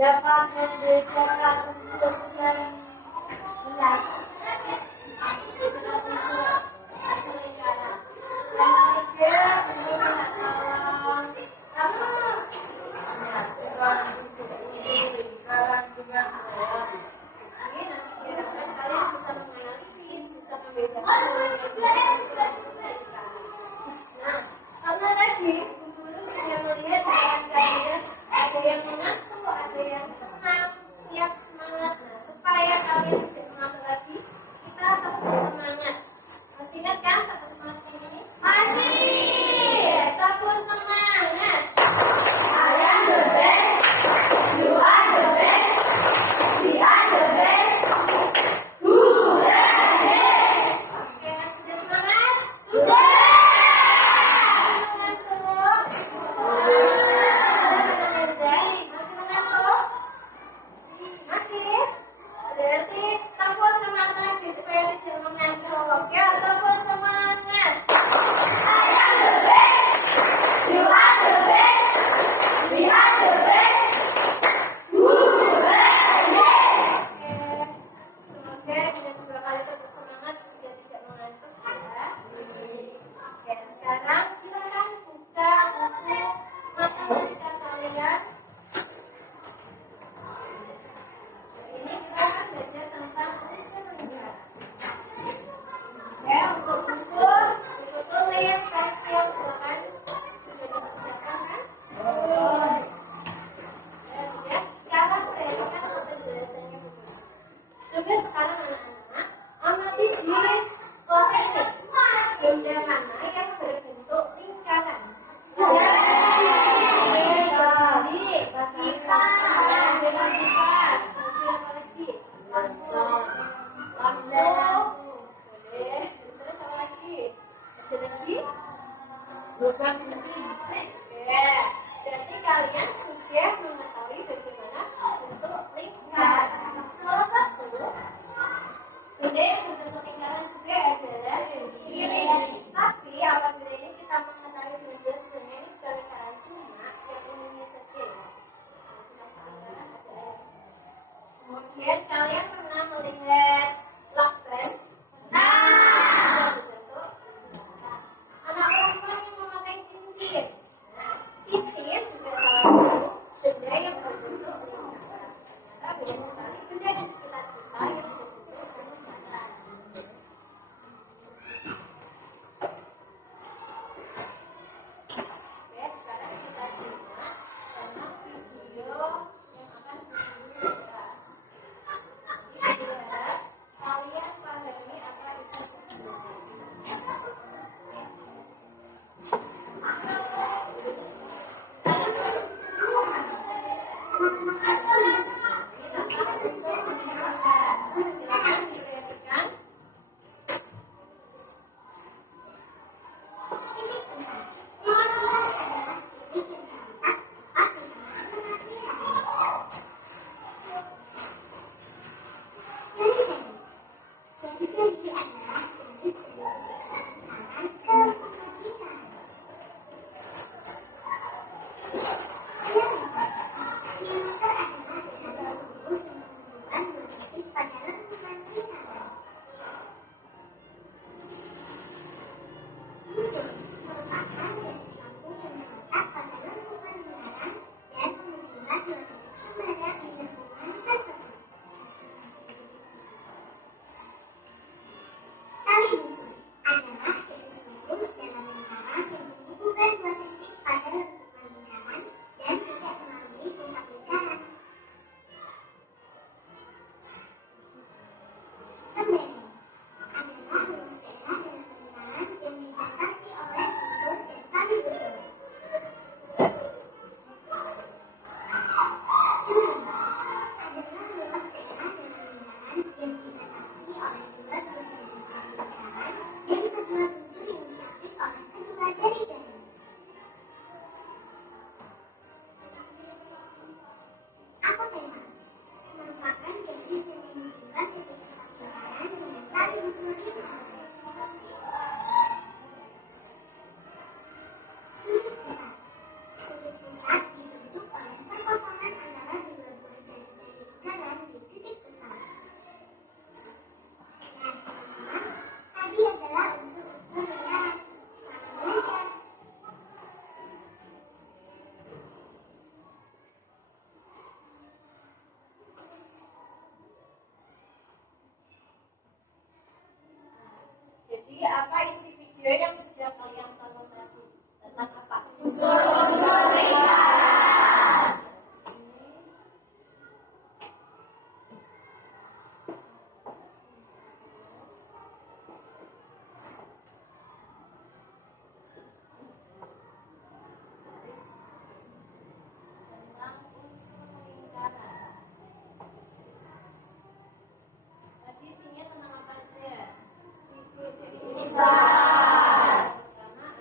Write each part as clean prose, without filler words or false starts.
Dapat memberikan unsurkan minyak. We sekarang anak-anak amati di kelas ini. Benda mana yang berbentuk lingkaran? Jadi, kita dengan kipas. Kemudian apa lagi? Lampu. Boleh. Terus apa lagi? Ada lagi? Lubang bunyi. Oke. Berarti kalian sudah mengetahui bagaimana bentuk lingkaran. Salah satu benda yang berbentuk lingkaran juga adalah piring. Tapi apabila ini kita mengetahui benda sebenarnya ini bukan lingkaran, cuma yang ini saja ya. Kemudian kalian pernah melihat lakban? Nah, anak perempuan yang memakai cincin. Nah, cincin juga salah satu benda yang berbentuk lingkaran. Ternyata banyak sekali benda di sekitar kita yang berbentuk lingkaran. Oke, sekarang kita simak tentang video yang akan kita. Kalian pahami apa isi video? Ini tentang unsur lingkaran. Silakan diperhatikan. Jadi apa isi video yang sudah kalian tonton tadi? Tentang apa? Unsur-unsur lingkaran. Tentang unsur lingkaran. Tadi isinya tentang apa aja? Besar. Pertama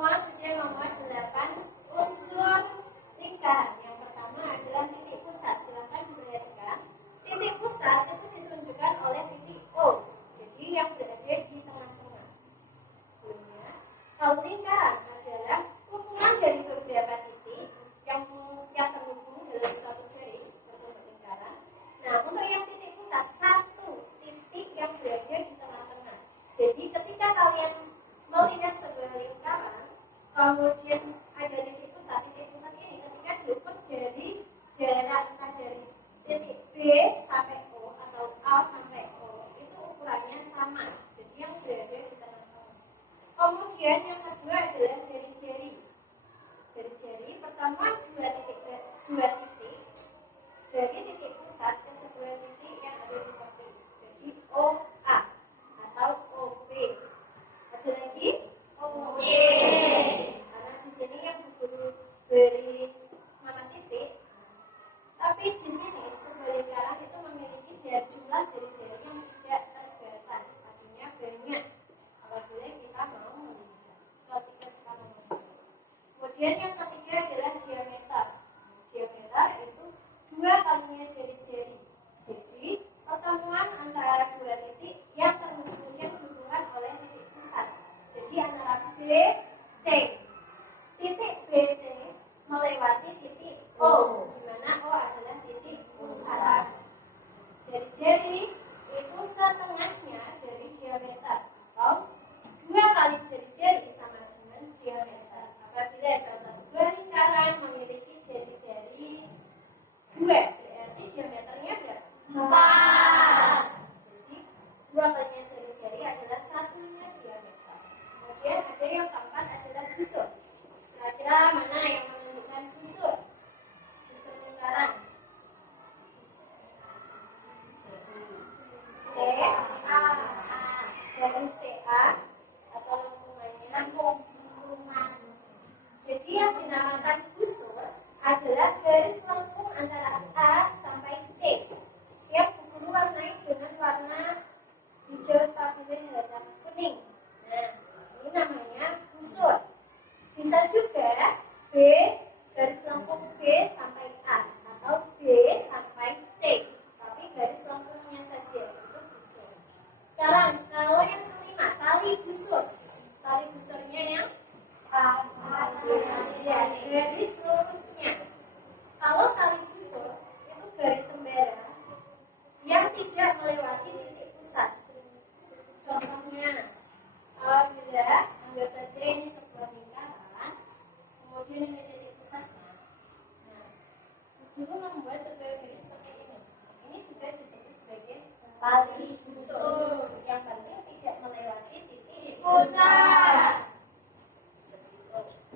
semua sudah memuat 8 unsur lingkaran. Yang pertama adalah titik pusat. Silakan diperhatikan. Titik pusat itu ditunjukkan oleh titik O. Jadi yang berada di tengah-tengah. Sebelumnya, kalau lingkaran adalah kumpulan dari beberapa titik yang terhubung dalam satu garis berbentuk lingkaran. Nah, untuk yang titik pusat, satu titik yang berada di tengah-tengah. Jadi ketika kalian melihat sebuah lingkaran, kemudian ada titik pusat ini ketika diukur dari jarak entah dari titik B sampai O atau A sampai O, itu ukurannya sama. Jadi yang berada di tengah-tengah. Kemudian yang kedua adalah jari-jari. Jari-jari pertama dua titik dari titik pusat ke sebuah titik yang ada di tepi. Jadi OA atau OB. Ada lagi OJ. Karena di sini yang guru beri nama titik, tapi di sini sebuah lingkaran itu memiliki jumlah jari-jari yang tidak terbatas, artinya banyak. Apabila kita mau melihat, kemudian yang ketiga adalah diameter. Diameter itu 2 kalinya jari-jari. Jadi pertemuan antara dua titik yang berhubungan oleh titik pusat. Jadi antara B, C. Titik BC melewati titik O, di mana O adalah titik pusat. Jari-jari itu setengahnya dari diameter, atau 2 kali jari-jari sama dengan diameter. Apabila contoh sebuah lingkaran memiliki jari-jari 2, berarti diameternya berapa? 4. Jadi 2 kalinya jari-jari adalah satunya diameter. Kemudian ada yang keempat adalah busur. Kira-kira mana yang menunjukkan busur? Busur lingkaran. C, A, garis CA atau lengkungan. Jadi yang dinamakan busur adalah garis lengkung antara A sampai C yang berwarnai dengan warna hijau stabile hingga kuning. Nah, ini namanya busur. Bisa juga B, garis lengkung B sampai A atau B sampai C, tapi garis lengkungnya saja itu busur. Sekarang kalau yang kelima, tali busur. Tali busurnya yang garis lurusnya. Kalau tali busur itu garis sembara yang tidak melewati titik pusat. Contohnya, bila anggap saja ini sebuah lingkaran, kemudian ini titik pusatnya. Nah, guru membuat sebuah garis seperti ini. Ini juga disebut sebagai tali busur. Yang penting tidak melewati titik pusat.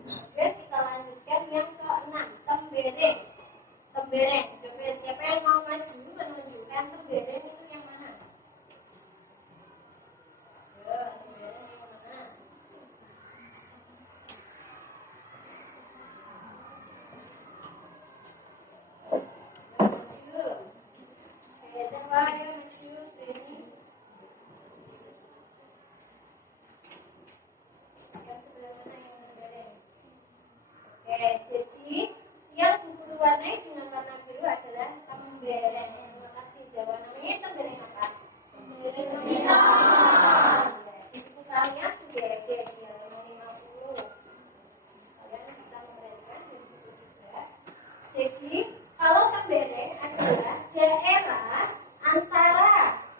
Kemudian kita lanjutkan yang ke-6, tembereng. Tembereng. Coba siapa yang mau maju menunjukkan tembereng itu yang mana? Tembereng yang mana? Maju. Oke, siapa yang maju? Ini. Yang sebelah mana yang tembereng? Oke, jadi yang guru warnai dengan warna biru adalah tembereng. Terima kasih Jawa. Namanya tembereng apa? Tembereng minor. Di buku kalian sudah ada di halaman 50. Kalian bisa memperhatikan dari situ juga. Jadi kalau tembereng adalah daerah antara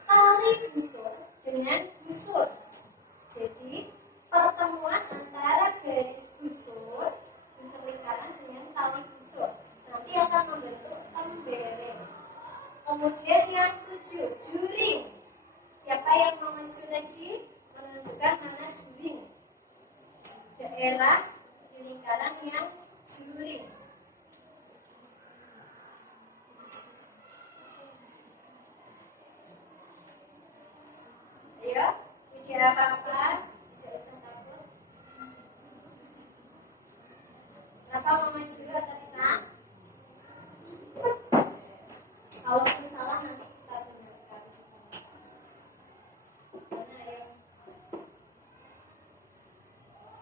tali busur dengan busur. Jadi pertemuan antara garis busur lingkaran dengan tali busur nanti akan membentuk tembereng. Kemudian yang 7, juring. Siapa yang mau maju lagi menunjukkan mana juring? Daerah di lingkaran yang juring. Ayo, tidak apa-apa. Kakak mau maju atau tidak? Kalau salah nanti kita dengarkan. Mana yang?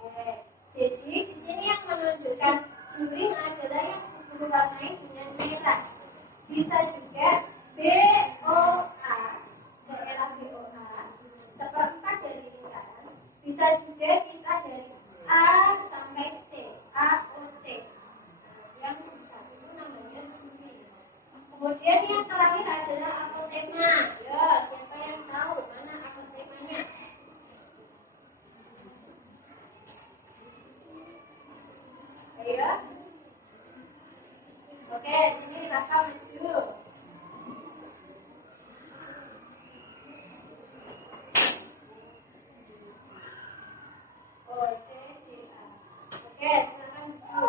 Oke. Jadi di sini yang menunjukkan juring adalah yang berwarnai dengan merah. Bisa juga BOA, daerah BOA, seperempat dari lingkaran. Bisa juga kita dari A sampai C, AOC. Yang bisa itu namanya juring. Kemudian yang terakhir adalah apotema. Ya, siapa yang tahu mana apotemanya? Ayo. Oke, sini Raka maju. O, C, D, A. Oke, silakan dulu.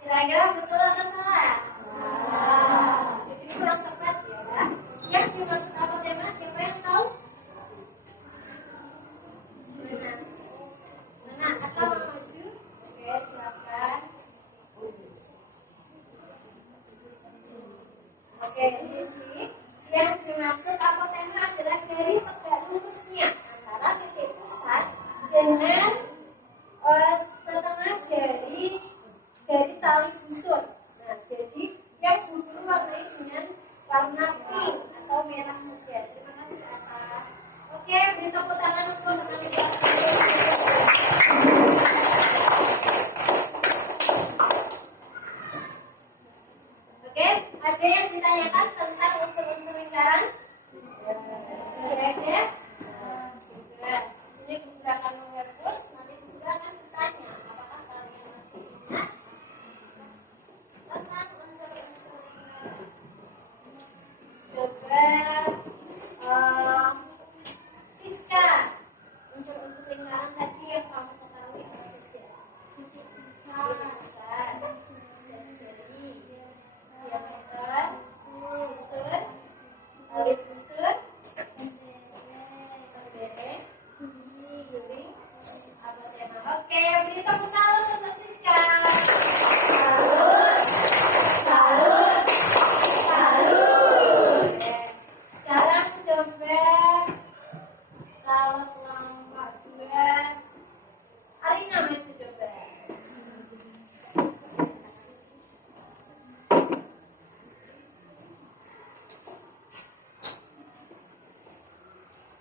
Kira-kira betul atau salah? Salah. Jadi kurang tepat ya. Yang dimaksud apotema siapa yang tahu? Mana? Mana? Atau mau maju? Oke, silakan. Oke, jadi yang dimaksud apotema adalah garis tegak lurusnya antara titik pusat dengan setengah dari tali busur. Nah, jadi yang busur warnai dengan warna pink atau merah muda. Terima kasih Kakak. Oke, beri tepuk tangan untuk teman-teman. Oke, ada yang ditanyakan tentang unsur-unsur lingkaran? Tidak ada? Juga. Di sini kita akan menghapus, nanti kita akan bertanya, apakah kalian masih ingat tentang unsur-unsur lingkaran? Coba Siska, unsur-unsur lingkaran tadi yang kamu ketahui apa saja? Besar, jari-jari, diameter, busur, tali busur, pembereng, juring, apotema. Oke, beri tepuk salut untuk Siska. Salut. Oke, sekarang coba kalau kelompok 2 Arina maju coba.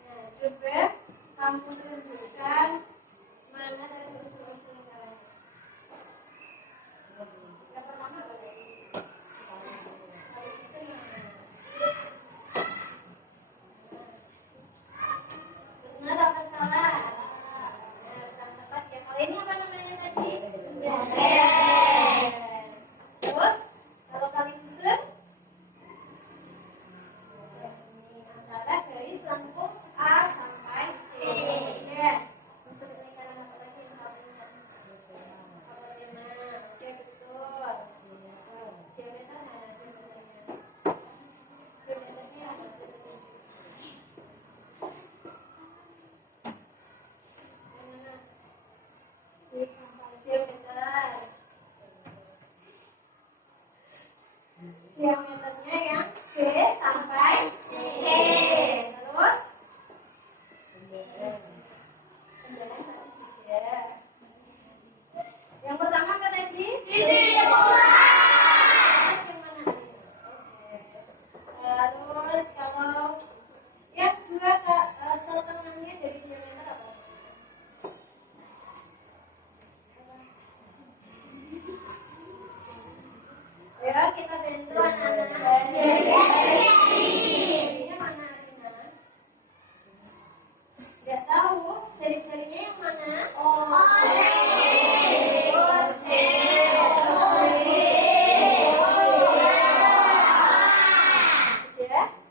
Nah, coba kamu tunjukkan mana dari unsur-unsur lingkaran. Yang pertama apa tadi? Tali busur yang mana? Benar apa salah? Benar, kurang tepat ya. Kalau ini apa namanya tadi? Pembereng. Terus, kalau tali busur? Antara garis lengkung A sampai C. Ya. Unsur lingkaran apa lagi yang kamu ingat? Apotema. Oke, betul. Diameter mana diameternya? Diameternya apa? Mana? Diameter. Diameternya yang B sampai C. Terus pembereng tadi sudah. Yang pertama apa tadi? Titik pusat. Yang mana? Oke. Terus kalau yang dua setengahnya dari diameter apa? Ya, kita bantu anak-anak. Jari-jarinya mana, Arina? Tidak tahu. Jari-jarinya yang mana?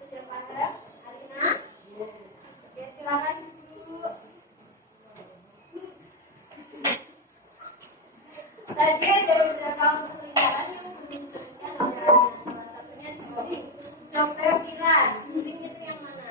Sudah paham, Arina? Oke, silakan dulu. Tadi ada beberapa unsur lingkaran yang belum disebutkan oleh Arina. Salah satunya juring. Coba Vila, juring itu yang mana?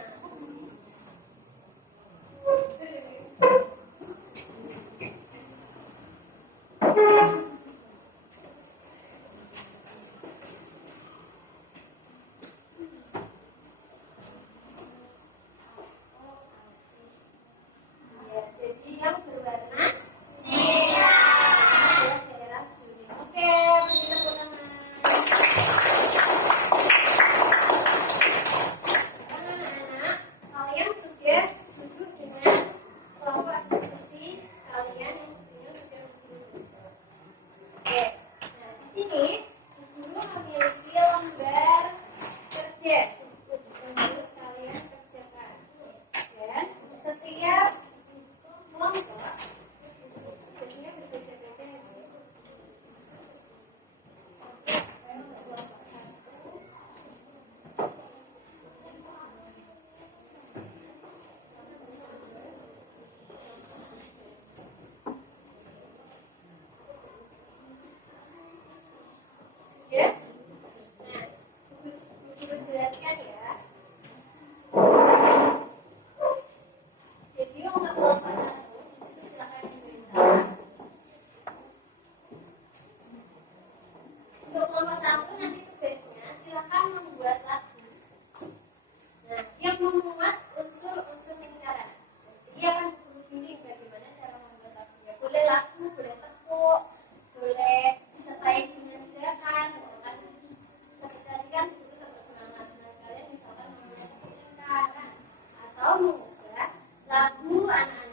anak-anak.